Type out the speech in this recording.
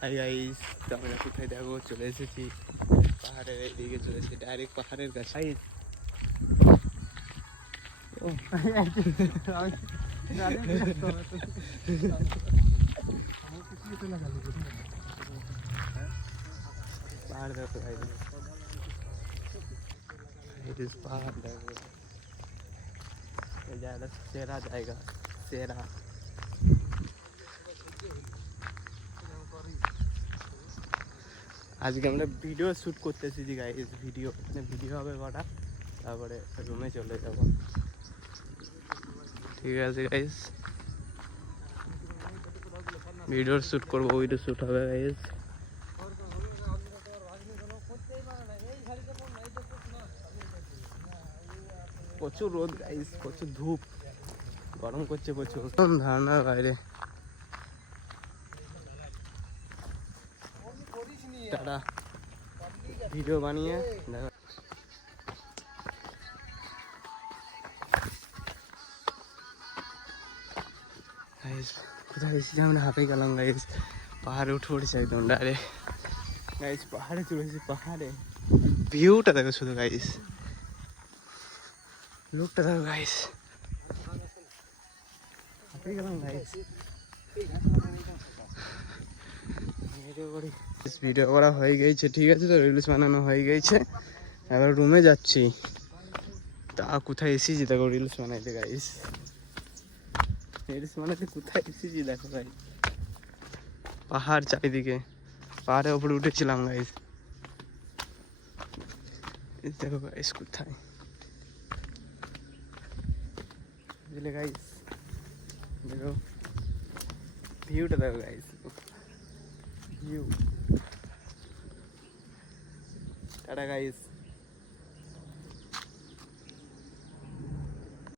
Hi guys, তো আমরা কোথায় দেখো চলে এসেছি পাহাড়ের এইদিকে, চলে এসেছি ডাইরেক্ট পাহাড়ের কাছে। পাহাড় দেখো পাহাড় দেখো, এই জায়গাটা সেরা জায়গা, সেরা। আজকে আমরা ভিডিও শ্যুট করতেছি গাইস, ভিডিও হবে কটা, তারপরে রুমে চলে যাব। ঠিক আছে গাইস, ভিডিও শ্যুট করবো, ভিডিও শ্যুট হবে গাইস। প্রচুর রোদ গাইস, প্রচুর ধূপ, গরম করছে প্রচুর, ধারণার বাইরে। টাটা, ভিডিও বানিয়ে দেখো। গাইস কোথায় এসেছি আমরা, হাঁপে গেলাম গাইস, পাহাড়ে উঠে পড়েছি একদম ডাইরেক্ট গাইস, পাহাড়ে চলেছি। পাহাড়ে ভিউটা দেখো শুধু গাইস, লুকটা দেখো গাইস, হাঁপে গেলাম গাইস। ভিডিও করা হয়ে গেছে, ঠিক আছে, তো রিলস বানানো হয়ে গেছে, এবার রুমে যাচ্ছি। তা কোথায় এসেছি দেখো রিলস বানাইতে গাইস, রিলস বানাইতে কোথায় এসেছি দেখো গাইস, পাহাড় চারিদিকে, পাহাড়ের উপরে উঠেছিলাম গাইস। দেখো গাইস কোথায়, বুঝলে গাইস, দেখো ভিউটা দেখো গাইস, ভিউ। Tata guys.